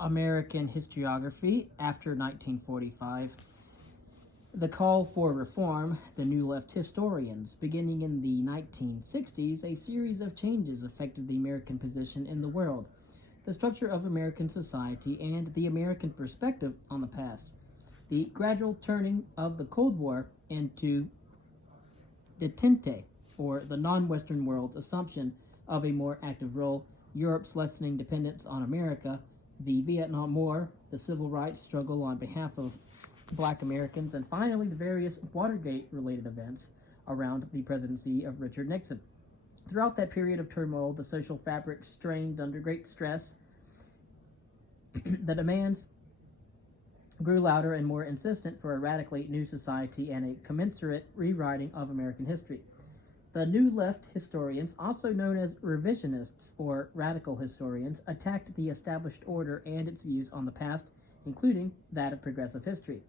American historiography after 1945. The call for reform, the New Left historians. Beginning in the 1960s, a series of changes affected the American position in the world, the structure of American society, and the American perspective on the past. The gradual turning of the Cold War into detente, or the non-Western world's assumption of a more active role, Europe's lessening dependence on America, the Vietnam War, the civil rights struggle on behalf of black Americans, and finally the various Watergate-related events around the presidency of Richard Nixon. Throughout that period of turmoil, the social fabric strained under great stress. The demands grew louder and more insistent for a radically new society and a commensurate rewriting of American history. The New Left historians, also known as revisionists or radical historians, attacked the established order and its views on the past, including that of progressive history.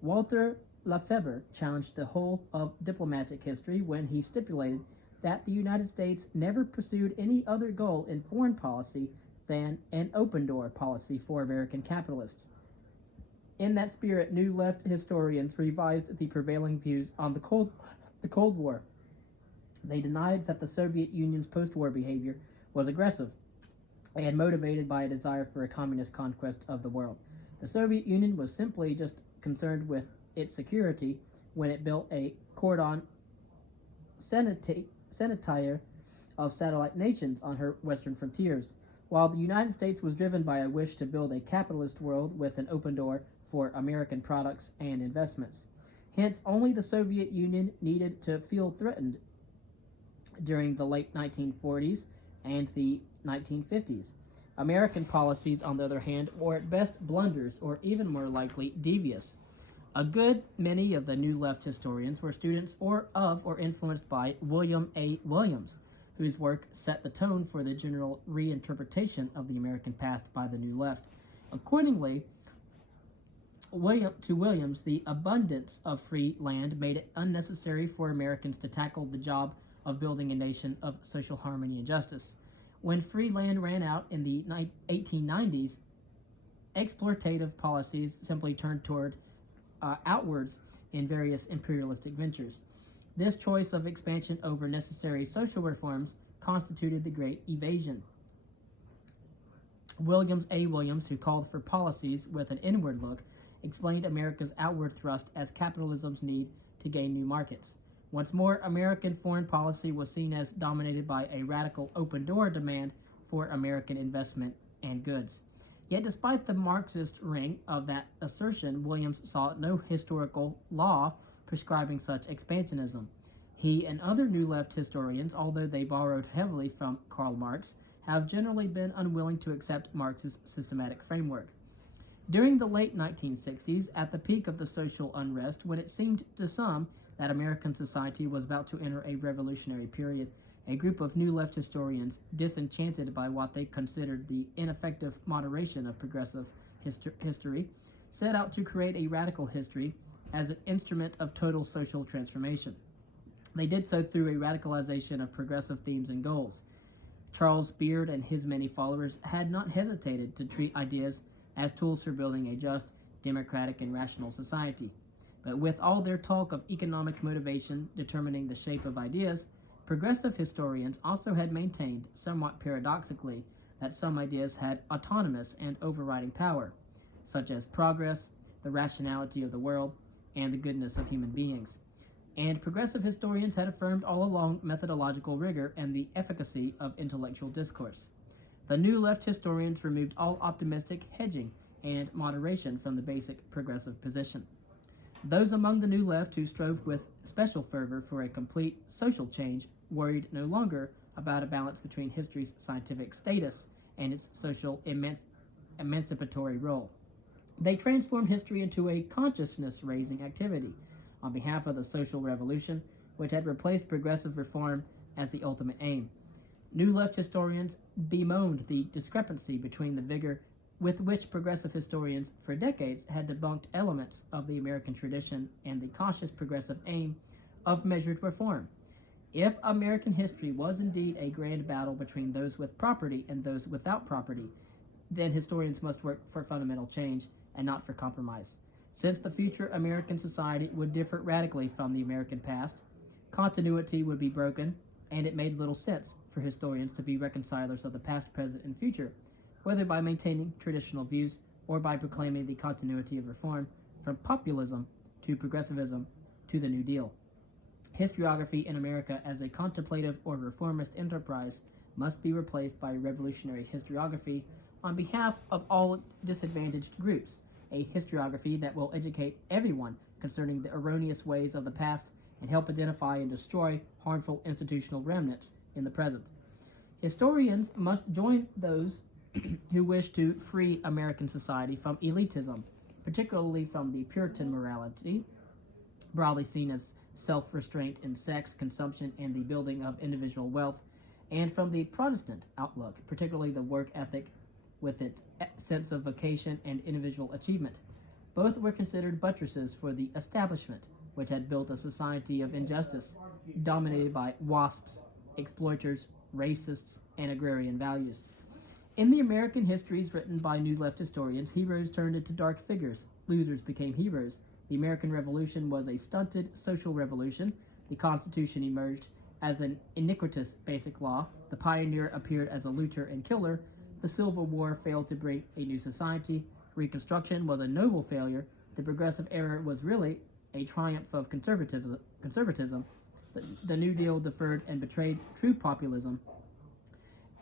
Walter Lefebvre challenged the whole of diplomatic history when he stipulated that the United States never pursued any other goal in foreign policy than an open-door policy for American capitalists. In that spirit, New Left historians revised the prevailing views on the Cold War. They denied that the Soviet Union's post-war behavior was aggressive and motivated by a desire for a communist conquest of the world. The Soviet Union was simply just concerned with its security when it built a cordon sanitaire of satellite nations on her western frontiers, while the United States was driven by a wish to build a capitalist world with an open door for American products and investments. Hence, only the Soviet Union needed to feel threatened during the late 1940s and the 1950s. American policies, on the other hand, were at best blunders or even more likely devious. A good many of the New Left historians were students or influenced by William A. Williams, whose work set the tone for the general reinterpretation of the American past by the New Left. Accordingly, to Williams, the abundance of free land made it unnecessary for Americans to tackle the job of building a nation of social harmony and justice. When free land ran out in the 1890s, exploitative policies simply turned toward outwards in various imperialistic ventures. This choice of expansion over necessary social reforms constituted the Great Evasion. Williams A. Williams, who called for policies with an inward look, explained America's outward thrust as capitalism's need to gain new markets. Once more, American foreign policy was seen as dominated by a radical open-door demand for American investment and goods. Yet despite the Marxist ring of that assertion, Williams saw no historical law prescribing such expansionism. He and other New Left historians, although they borrowed heavily from Karl Marx, have generally been unwilling to accept Marx's systematic framework. During the late 1960s, at the peak of the social unrest, when it seemed to some that American society was about to enter a revolutionary period, a group of New Left historians, disenchanted by what they considered the ineffective moderation of progressive history, set out to create a radical history as an instrument of total social transformation. They did so through a radicalization of progressive themes and goals. Charles Beard and his many followers had not hesitated to treat ideas as tools for building a just, democratic, and rational society. But with all their talk of economic motivation determining the shape of ideas, progressive historians also had maintained, somewhat paradoxically, that some ideas had autonomous and overriding power, such as progress, the rationality of the world, and the goodness of human beings. And progressive historians had affirmed all along methodological rigor and the efficacy of intellectual discourse. The New Left historians removed all optimistic hedging and moderation from the basic progressive position. Those among the New Left who strove with special fervor for a complete social change worried no longer about a balance between history's scientific status and its social emancipatory role. They transformed history into a consciousness-raising activity on behalf of the social revolution, which had replaced progressive reform as the ultimate aim. New Left historians bemoaned the discrepancy between the vigor with which progressive historians for decades had debunked elements of the American tradition and the cautious progressive aim of measured reform. If American history was indeed a grand battle between those with property and those without property, then historians must work for fundamental change and not for compromise. Since the future American society would differ radically from the American past, continuity would be broken, and it made little sense for historians to be reconcilers of the past, present, and future, whether by maintaining traditional views or by proclaiming the continuity of reform from populism to progressivism to the New Deal. Historiography in America as a contemplative or reformist enterprise must be replaced by revolutionary historiography on behalf of all disadvantaged groups, a historiography that will educate everyone concerning the erroneous ways of the past and help identify and destroy harmful institutional remnants in the present. Historians must join those who wish to free American society from elitism, particularly from the Puritan morality, broadly seen as self-restraint in sex, consumption, and the building of individual wealth, and from the Protestant outlook, particularly the work ethic with its sense of vocation and individual achievement. Both were considered buttresses for the establishment, which had built a society of injustice dominated by WASPs, exploiters, racists, and agrarian values. In the American histories written by New Left historians, heroes turned into dark figures. Losers became heroes. The American Revolution was a stunted social revolution. The Constitution emerged as an iniquitous basic law. The pioneer appeared as a looter and killer. The Civil War failed to bring a new society. Reconstruction was a noble failure. The Progressive Era was really a triumph of conservatism. The New Deal deferred and betrayed true populism.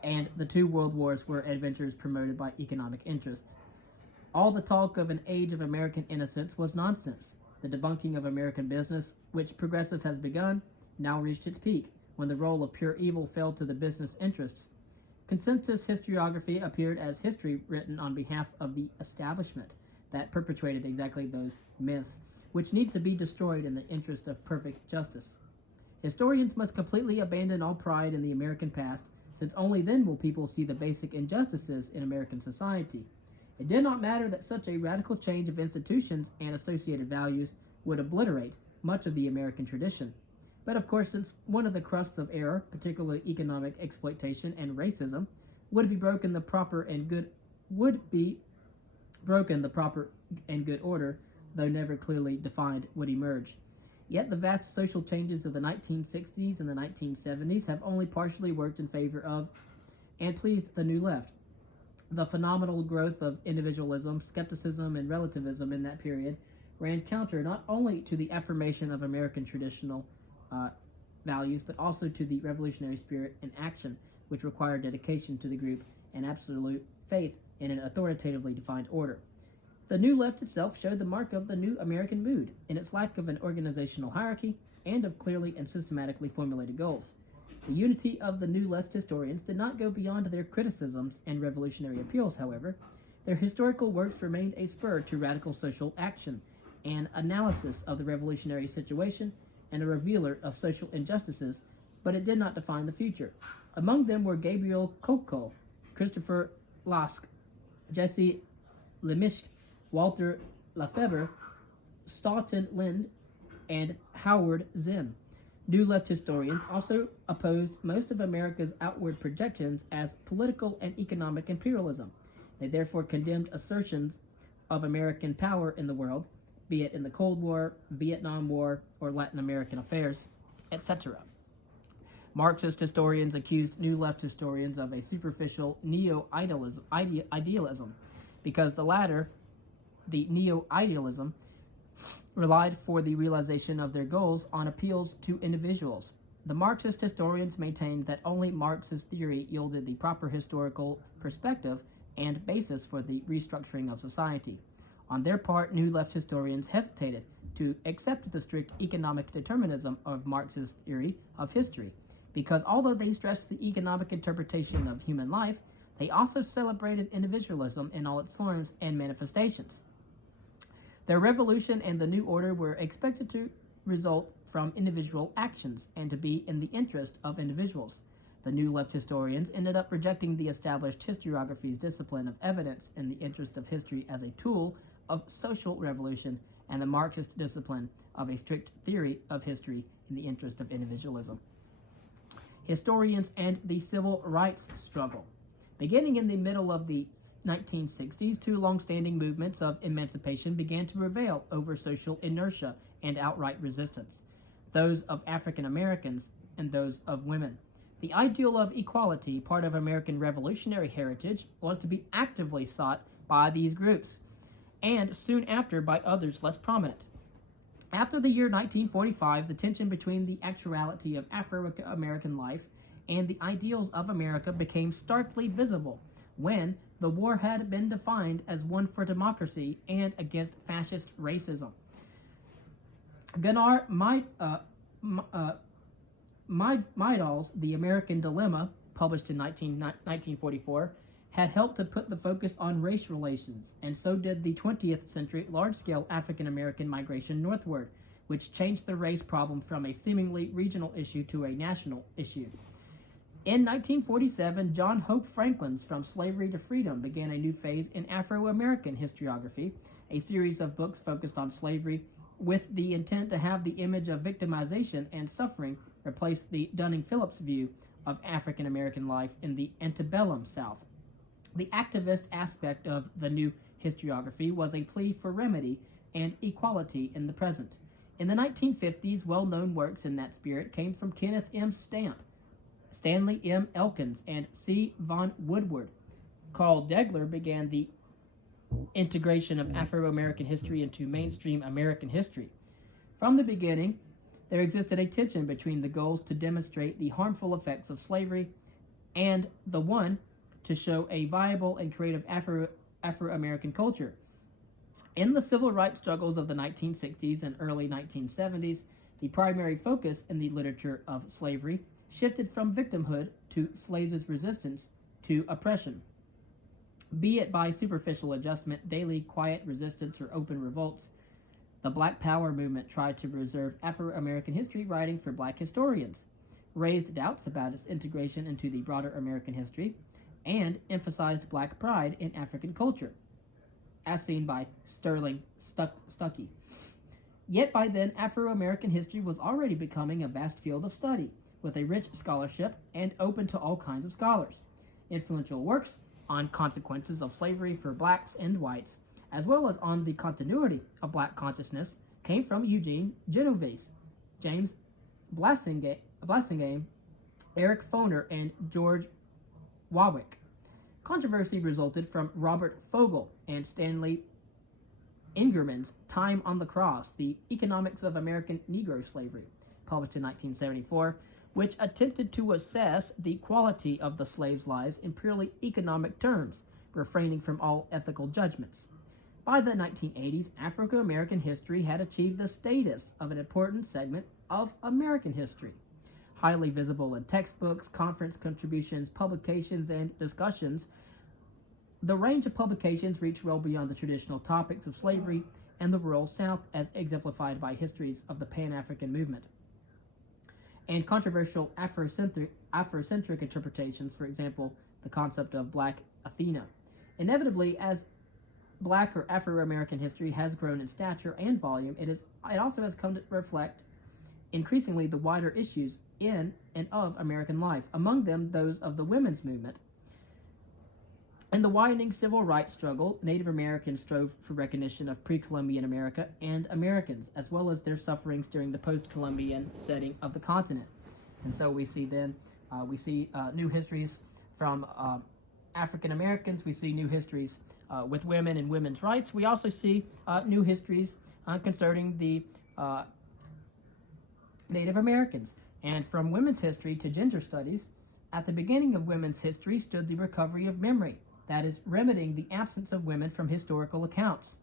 And the two world wars were adventures promoted by economic interests. All the talk of an age of American innocence was nonsense. The debunking of American business, which progressive has begun, now reached its peak, when the role of pure evil fell to the business interests. Consensus historiography appeared as history written on behalf of the establishment that perpetrated exactly those myths, which need to be destroyed in the interest of perfect justice. Historians must completely abandon all pride in the American past, since only then will people see the basic injustices in American society. It did not matter that such a radical change of institutions and associated values would obliterate much of the American tradition. But of course, since one of the crusts of error, particularly economic exploitation and racism, would be broken, the proper and good order, though never clearly defined, would emerge. Yet the vast social changes of the 1960s and the 1970s have only partially worked in favor of and pleased the New Left. The phenomenal growth of individualism, skepticism, and relativism in that period ran counter not only to the affirmation of American traditional values, but also to the revolutionary spirit and action, which required dedication to the group and absolute faith in an authoritatively defined order. The New Left itself showed the mark of the new American mood in its lack of an organizational hierarchy and of clearly and systematically formulated goals. The unity of the New Left historians did not go beyond their criticisms and revolutionary appeals, however. Their historical works remained a spur to radical social action, an analysis of the revolutionary situation, and a revealer of social injustices, but it did not define the future. Among them were Gabriel Kokol, Christopher Lask, Jesse Lemishk, Walter Lefebvre, Stoughton Lind, and Howard Zinn. New Left historians also opposed most of America's outward projections as political and economic imperialism. They therefore condemned assertions of American power in the world, be it in the Cold War, Vietnam War, or Latin American affairs, etc. Marxist historians accused New Left historians of a superficial neo-idealism, because the latter, the neo-idealism, relied for the realization of their goals on appeals to individuals. The Marxist historians maintained that only Marxist theory yielded the proper historical perspective and basis for the restructuring of society. On their part, New Left historians hesitated to accept the strict economic determinism of Marxist theory of history, because although they stressed the economic interpretation of human life, they also celebrated individualism in all its forms and manifestations. Their revolution and the new order were expected to result from individual actions and to be in the interest of individuals. The New Left historians ended up rejecting the established historiography's discipline of evidence in the interest of history as a tool of social revolution and the Marxist discipline of a strict theory of history in the interest of individualism. Historians and the civil rights struggle. Beginning in the middle of the 1960s, two long-standing movements of emancipation began to prevail over social inertia and outright resistance, those of African Americans and those of women. The ideal of equality, part of American revolutionary heritage, was to be actively sought by these groups, and soon after by others less prominent. After the year 1945, the tension between the actuality of Afro-American life and the ideals of America became starkly visible when the war had been defined as one for democracy and against fascist racism. Gunnar Myrdal's The American Dilemma, published in 1944, had helped to put the focus on race relations, and so did the 20th century large-scale African-American migration northward, which changed the race problem from a seemingly regional issue to a national issue. In 1947, John Hope Franklin's From Slavery to Freedom began a new phase in Afro-American historiography, a series of books focused on slavery with the intent to have the image of victimization and suffering replace the Dunning-Phillips view of African-American life in the antebellum South. The activist aspect of the new historiography was a plea for remedy and equality in the present. In the 1950s, well-known works in that spirit came from Kenneth M. Stamp, Stanley M. Elkins, and C. Von Woodward. Carl Degler began the integration of Afro-American history into mainstream American history. From the beginning, there existed a tension between the goals to demonstrate the harmful effects of slavery and the one to show a viable and creative Afro-American culture. In the civil rights struggles of the 1960s and early 1970s, the primary focus in the literature of slavery shifted from victimhood to slaves' resistance to oppression. Be it by superficial adjustment, daily quiet resistance, or open revolts, the Black Power movement tried to preserve Afro-American history writing for Black historians, raised doubts about its integration into the broader American history, and emphasized Black pride in African culture, as seen by Sterling Stuckey. Yet by then, Afro-American history was already becoming a vast field of study, with a rich scholarship and open to all kinds of scholars. Influential works on consequences of slavery for blacks and whites, as well as on the continuity of Black consciousness, came from Eugene Genovese, James Blasingame, Eric Foner, and George Warwick. Controversy resulted from Robert Fogel and Stanley Ingerman's Time on the Cross, The Economics of American Negro Slavery, published in 1974, which attempted to assess the quality of the slaves' lives in purely economic terms, refraining from all ethical judgments. By the 1980s, African-American history had achieved the status of an important segment of American history. Highly visible in textbooks, conference contributions, publications, and discussions, the range of publications reached well beyond the traditional topics of slavery and the rural South, as exemplified by histories of the Pan-African movement, and controversial Afrocentric interpretations, for example, the concept of Black Athena. Inevitably, as Black or Afro-American history has grown in stature and volume, it also has come to reflect increasingly the wider issues in and of American life, among them those of the women's movement. In the widening civil rights struggle, Native Americans strove for recognition of pre-Columbian America and Americans, as well as their sufferings during the post-Columbian setting of the continent. And so we see new histories from African Americans. We see new histories with women and women's rights. We also see new histories concerning the Native Americans. And from women's history to gender studies, at the beginning of women's history stood the recovery of memory, that is, remedying the absence of women from historical accounts.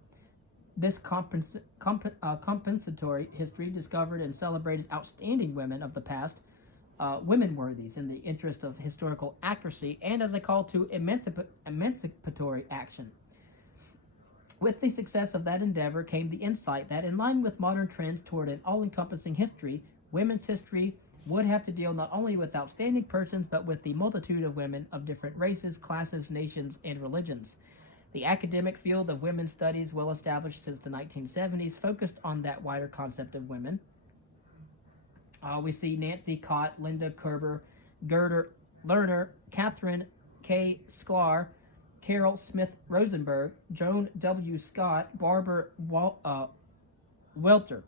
This compensatory history discovered and celebrated outstanding women of the past, women worthies in the interest of historical accuracy and as a call to emancipatory action. With the success of that endeavor came the insight that, in line with modern trends toward an all-encompassing history, women's history would have to deal not only with outstanding persons, but with the multitude of women of different races, classes, nations, and religions. The academic field of women's studies, well established since the 1970s, focused on that wider concept of women. We see Nancy Cott, Linda Kerber, Gerda Lerner, Catherine K. Sklar, Carol Smith Rosenberg, Joan W. Scott, Barbara Welter.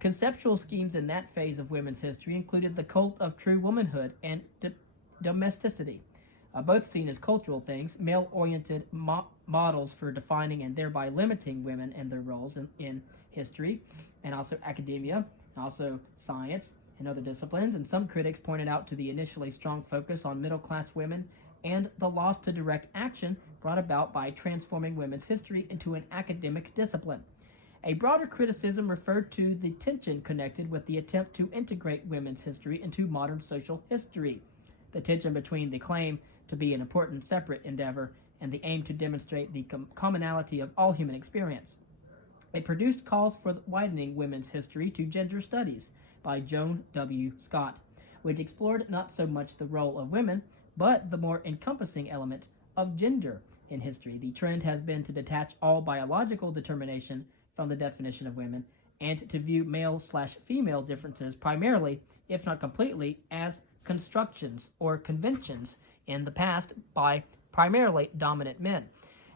Conceptual schemes in that phase of women's history included the cult of true womanhood and domesticity, both seen as cultural things, male-oriented models for defining and thereby limiting women and their roles in history, and also academia, and also science and other disciplines. And some critics pointed out to the initially strong focus on middle-class women and the loss to direct action brought about by transforming women's history into an academic discipline. A broader criticism referred to the tension connected with the attempt to integrate women's history into modern social history, the tension between the claim to be an important separate endeavor and the aim to demonstrate the commonality of all human experience. It produced calls for widening women's history to gender studies by Joan W. Scott, which explored not so much the role of women, but the more encompassing element of gender in history. The trend has been to detach all biological determination from the definition of women and to view male/female differences primarily, if not completely, as constructions or conventions in the past by primarily dominant men.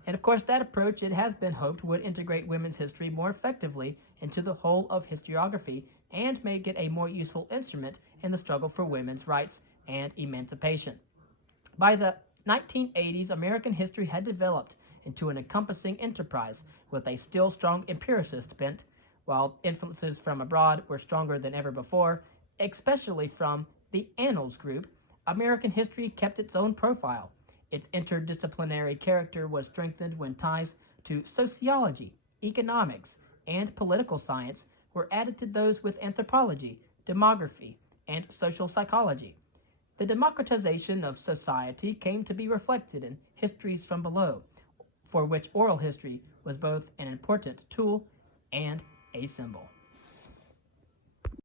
And of course, that approach, it has been hoped, would integrate women's history more effectively into the whole of historiography and make it a more useful instrument in the struggle for women's rights and emancipation. By the 1980s, American history had developed into an encompassing enterprise with a still strong empiricist bent, while influences from abroad were stronger than ever before, especially from the Annals group. American history kept its own profile. Its interdisciplinary character was strengthened when ties to sociology, economics, and political science were added to those with anthropology, demography, and social psychology. The democratization of society came to be reflected in Histories from Below, for which oral history was both an important tool and a symbol.